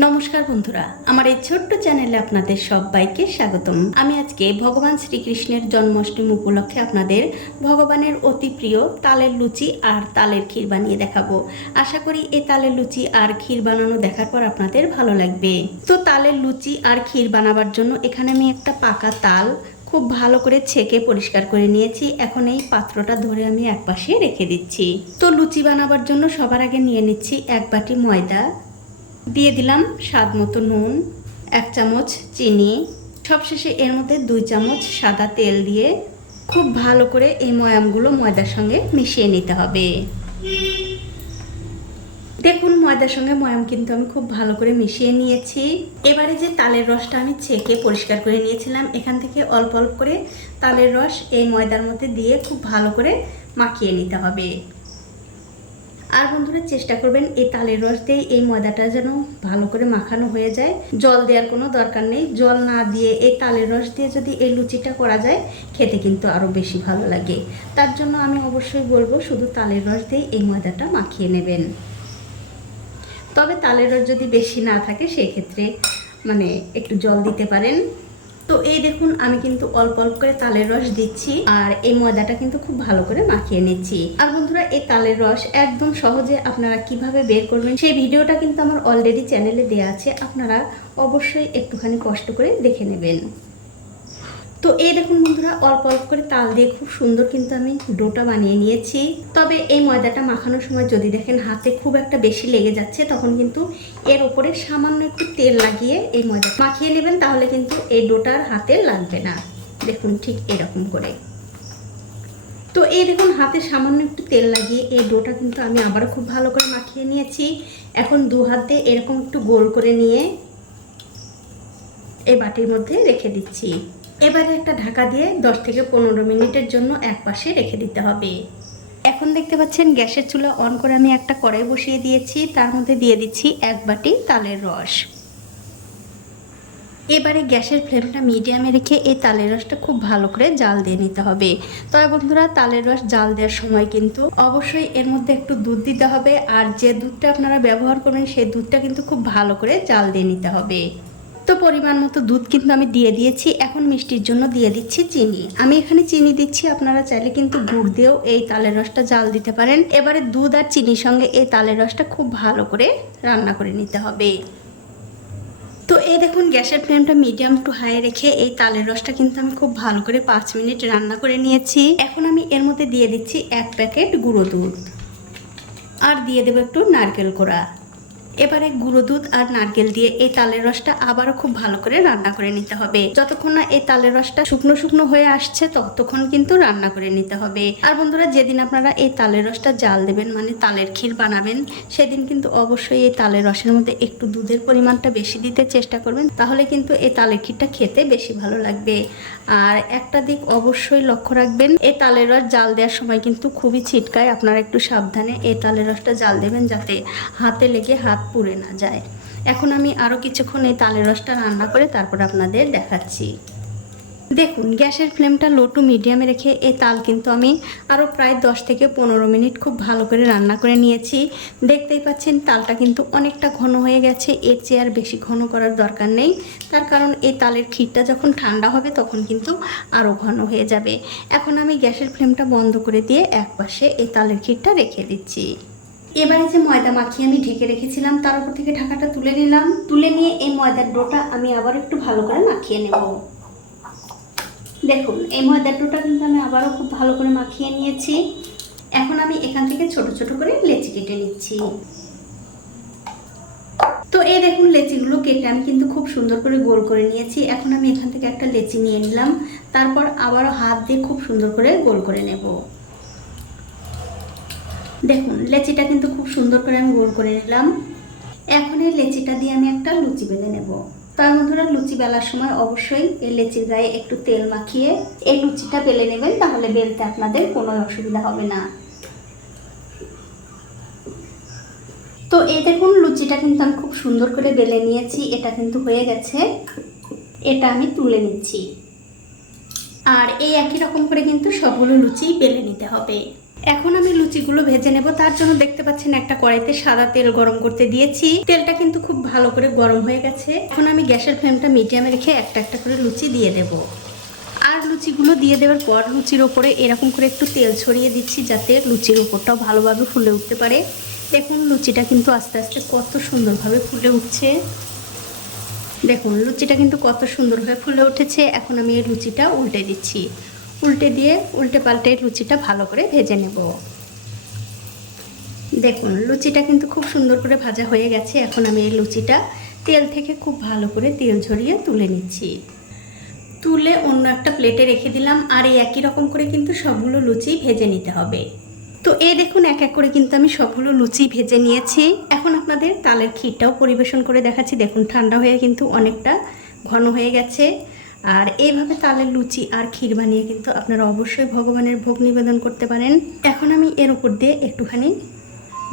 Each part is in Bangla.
নমস্কার বন্ধুরা, আমার এই ছোট্ট চ্যানেলে আপনাদের সবাইকে স্বাগতম। আমি আজকে ভগবান শ্রীকৃষ্ণের জন্মাষ্টমী উপলক্ষে আপনাদের ভগবানের অতি প্রিয় তালের লুচি আর তালের ক্ষীর বানিয়ে দেখাবো। আশা করি এই তালের লুচি আর ক্ষীর বানানো দেখার পর আপনাদের ভালো লাগবে। তো তালের লুচি আর ক্ষীর বানাবার জন্য এখানে আমি একটা পাকা তাল খুব ভালো করে ছেঁকে পরিষ্কার করে নিয়েছি। এখন এই পাত্রটা ধরে আমি একপাশে রেখে দিচ্ছি। তো লুচি বানাবার জন্য সবার আগে নিয়ে নিচ্ছি এক বাটি ময়দা, দিয়ে দিলাম স্বাদ মতো নুন, 1 চামচ চিনি, সবশেষে এর মধ্যে 2 চামচ সাদা তেল দিয়ে খুব ভালো করে এই ময়ামগুলো ময়দার সঙ্গে মিশিয়ে নিতে হবে। দেখুন, ময়দার সঙ্গে ময়াম কিন্তু আমি খুব ভালো করে মিশিয়ে নিয়েছি। এবারে যে তালের রসটা আমি ছেঁকে পরিষ্কার করে নিয়েছিলাম, এখান থেকে অল্প অল্প করে তালের রস এই ময়দার মধ্যে দিয়ে খুব ভালো করে মাখিয়ে নিতে হবে। আর বন্ধুরা, চেষ্টা করবেন এই তালের রস দিয়ে এই ময়দাটা যেন ভালো করে মাখানো হয়ে যায়। জল দেওয়ার কোনো দরকার নেই। জল না দিয়ে এই তালের রস দিয়ে যদি এই লুচিটা করা যায়, খেতে কিন্তু আরও বেশি ভালো লাগে। তার জন্য আমি অবশ্যই বলবো শুধু তালের রস দিয়ে এই ময়দাটা মাখিয়ে নেবেন। তবে তালের রস যদি বেশি না থাকে সেক্ষেত্রে একটু জল দিতে পারেন। তো এই দেখুন, আমি কিন্তু অল্প অল্প করে তালের রস দিচ্ছি আর এই ময়দাটা কিন্তু খুব ভালো করে মাখিয়ে নিচ্ছি। আর বন্ধুরা, এই তালের রস একদম সহজে আপনারা কিভাবে বের করবেন সেই ভিডিওটা কিন্তু আমার অলরেডি চ্যানেলে দেওয়া আছে, আপনারা অবশ্যই একটুখানি কষ্ট করে দেখে নেবেন। তো এই দেখুন বন্ধুরা, অল্প অল্প করে তাল দিয়ে খুব সুন্দর কিন্তু আমি ডোটা বানিয়ে নিয়েছি। তবে এই ময়দাটা মাখানোর সময় যদি দেখেন হাতে খুব একটা বেশি লেগে যাচ্ছে, তখন কিন্তু এর উপরে সামান্য একটু তেল লাগিয়ে এই ময়দা মাখিয়ে নেবেন, তাহলে কিন্তু এই ডোটার হাতে লাগবে না। দেখুন, ঠিক এরকম করে। তো এই দেখুন, হাতে সামান্য একটু তেল লাগিয়ে এই ডোটা কিন্তু আমি আবারও খুব ভালো করে মাখিয়ে নিয়েছি। এখন দু হাত দিয়ে এরকম একটু গোল করে নিয়ে এই বাটির মধ্যে রেখে দিচ্ছি। এবারে একটা ঢাকা দিয়ে 10 থেকে 15 মিনিটের জন্য একপাশে রেখে দিতে হবে। এখন দেখতে পাচ্ছেন গ্যাসের চুলা অন করে আমি একটা কড়াই বসিয়ে দিয়েছি, তার মধ্যে দিয়ে দিচ্ছি 1 বাটি তালের রস। এবারে গ্যাসের ফ্লেমটা মিডিয়ামে রেখে এই তালের রসটা খুব ভালো করে জাল দিয়ে নিতে হবে। তবে বন্ধুরা, তালের রস জাল দেওয়ার সময় কিন্তু অবশ্যই এর মধ্যে একটু দুধ দিতে হবে, আর যে দুধটা আপনারা ব্যবহার করবেন সেই দুধটা কিন্তু খুব ভালো করে জাল দিয়ে নিতে হবে। তো পরিমাণ মতো দুধ কিন্তু আমি দিয়ে দিয়েছি। এখন মিষ্টির জন্য দিয়ে দিচ্ছি চিনি। আমি এখানে চিনি দিচ্ছি, আপনারা চাইলে কিন্তু গুড় দিয়েও এই তালের রসটা জাল দিতে পারেন। এবারে দুধ আর চিনির সঙ্গে এই তালের রসটা খুব ভালো করে রান্না করে নিতে হবে। তো এই দেখুন, গ্যাসের ফ্লেমটা মিডিয়াম টু হাই রেখে এই তালের রসটা কিন্তু আমি খুব ভালো করে 5 মিনিট রান্না করে নিয়েছি। এখন আমি এর মধ্যে দিয়ে দিচ্ছি 1 প্যাকেট গুঁড়ো দুধ আর দিয়ে দেবো একটু নারকেল কোড়া। এবারে গুঁড়ো দুধ আর নারকেল দিয়ে এই তালের রসটা আবারও খুব ভালো করে রান্না করে নিতে হবে। যতক্ষণ না এই তালের রসটা শুকনো শুকনো হয়ে আসছে ততক্ষণ কিন্তু রান্না করে নিতে হবে। আর বন্ধুরা, যেদিন আপনারা এই তালের রসটা জাল দেবেন, তালের ক্ষীর বানাবেন, সেদিন কিন্তু অবশ্যই এই তালের রসের মধ্যে একটু দুধের পরিমাণটা বেশি দিতে চেষ্টা করবেন, তাহলে কিন্তু এই তালের ক্ষীরটা খেতে বেশি ভালো লাগবে। আর একটা দিক অবশ্যই লক্ষ্য রাখবেন, এই তালের রস জাল দেওয়ার সময় কিন্তু খুবই ছিটকায়। আপনারা একটু সাবধানে এই তালের রসটা জাল দেবেন, যাতে হাতে লেগে হাত পুড়ে না যায়। এখন আমি আরও কিছুক্ষণ এই তালের রসটা রান্না করে তারপর আপনাদের দেখাচ্ছি। দেখুন, গ্যাসের ফ্লেমটা লো টু মিডিয়ামে রেখে এই তাল কিন্তু আমি আরও প্রায় 10 থেকে 15 মিনিট খুব ভালো করে রান্না করে নিয়েছি। দেখতেই পাচ্ছেন তালটা কিন্তু অনেকটা ঘন হয়ে গেছে। এর চেয়ে আর বেশি ঘন করার দরকার নেই, তার কারণ এই তালের ক্ষীরটা যখন ঠান্ডা হবে তখন কিন্তু আরও ঘন হয়ে যাবে। এখন আমি গ্যাসের ফ্লেমটা বন্ধ করে দিয়ে একপাশে এই তালের ক্ষীরটা রেখে দিচ্ছি। এবারে যে ময়দা মাখিয়ে আমি ঢেকে রেখেছিলাম তার উপর থেকে ঢাকাটা তুলে নিলাম। তুলে নিয়ে এই ময়দার ডোটা আমি আবার একটু ভালো করে মাখিয়ে নেব। দেখুন, এই ময়দার ডোটা কিন্তু আমি আবারও খুব ভালো করে মাখিয়ে নিয়েছি। এখন আমি এখান থেকে ছোট ছোট করে লেচি কেটে নিচ্ছি। তো এই দেখুন, লেচিগুলো কেটে আমি কিন্তু খুব সুন্দর করে গোল করে নিয়েছি। এখন আমি এখান থেকে একটা লেচি নিয়ে নিলাম, তারপর আবারও হাত দিয়ে খুব সুন্দর করে গোল করে নেব। দেখুন, লেচিটা কিন্তু খুব সুন্দর করে আমি গোল করে নিলাম। এখন এই লেচিটা দিয়ে আমি একটা লুচি বেলে নেব। তার বন্ধুরা, লুচি বেলার সময় অবশ্যই এই লেচির গায়ে একটু তেল মাখিয়ে এই লুচিটা বেলে নেবেন, তাহলে বেলতে আপনাদের কোনো অসুবিধা হবে না। তো এই দেখুন, লুচিটা কিন্তু আমি খুব সুন্দর করে বেলে নিয়েছি। এটা কিন্তু হয়ে গেছে। এটা আমি তুলে নিচ্ছি। আর এই একই রকম করে কিন্তু সবগুলো লুচি বেলে নিতে হবে। এখন আমি লুচিগুলো ভেজে নেব। তার জন্য দেখতে পাচ্ছেন একটা কড়াইতে সাদা তেল গরম করতে দিয়েছি। তেলটা কিন্তু খুব ভালো করে গরম হয়ে গেছে। এখন আমি গ্যাসের ফ্লেমটা মিডিয়ামে রেখে একটা একটা করে লুচি দিয়ে দেব। আর লুচিগুলো দিয়ে দেওয়ার পর লুচির ওপরে এরকম করে একটু তেল ছড়িয়ে দিচ্ছি, যাতে লুচির ওপরটাও ভালোভাবে ফুলে উঠতে পারে। দেখুন লুচিটা কিন্তু আস্তে আস্তে কত সুন্দরভাবে ফুলে উঠছে। দেখুন লুচিটা কিন্তু কত সুন্দরভাবে ফুলে উঠেছে। এখন আমি এই লুচিটা উল্টে দিচ্ছি। উল্টে দিয়ে উল্টে পাল্টে লুচিটা ভালো করে ভেজে নেব। দেখুন লুচিটা কিন্তু খুব সুন্দর করে ভাজা হয়ে গেছে। এখন আমি এই লুচিটা তেল থেকে খুব ভালো করে তেল ঝরিয়ে তুলে নিচ্ছি। তুলে অন্য একটা প্লেটে রেখে দিলাম। আর এই একই রকম করে কিন্তু সবগুলো লুচি ভেজে নিতে হবে। তো এই দেখুন এক এক করে কিন্তু আমি সবগুলো লুচি ভেজে নিয়েছি। এখন আপনাদের তালের ক্ষীরটাও পরিবেশন করে দেখাচ্ছি। দেখুন ঠান্ডা হয়ে কিন্তু অনেকটা ঘন হয়ে গেছে। আর এইভাবে তালের লুচি আর ক্ষীর বানিয়ে কিন্তু আপনারা অবশ্যই ভগবানের ভোগ নিবেদন করতে পারেন। এখন আমি এর উপর দিয়ে একটুখানি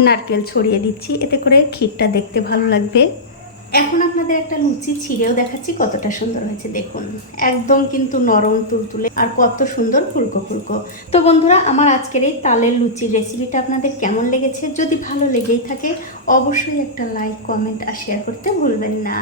নারকেল ছড়িয়ে দিচ্ছি, এতে করে ক্ষীরটা দেখতে ভালো লাগবে। এখন আপনাদের একটা লুচি ছিঁড়েও দেখাচ্ছি কতটা সুন্দর হয়েছে। দেখুন একদম কিন্তু নরম তুলতুলে আর কত সুন্দর ফুলকো ফুলকো। তো বন্ধুরা, আমার আজকের এই তালের লুচির রেসিপিটা আপনাদের কেমন লেগেছে? যদি ভালো লেগেই থাকে অবশ্যই একটা লাইক, কমেন্ট আর শেয়ার করতে ভুলবেন না।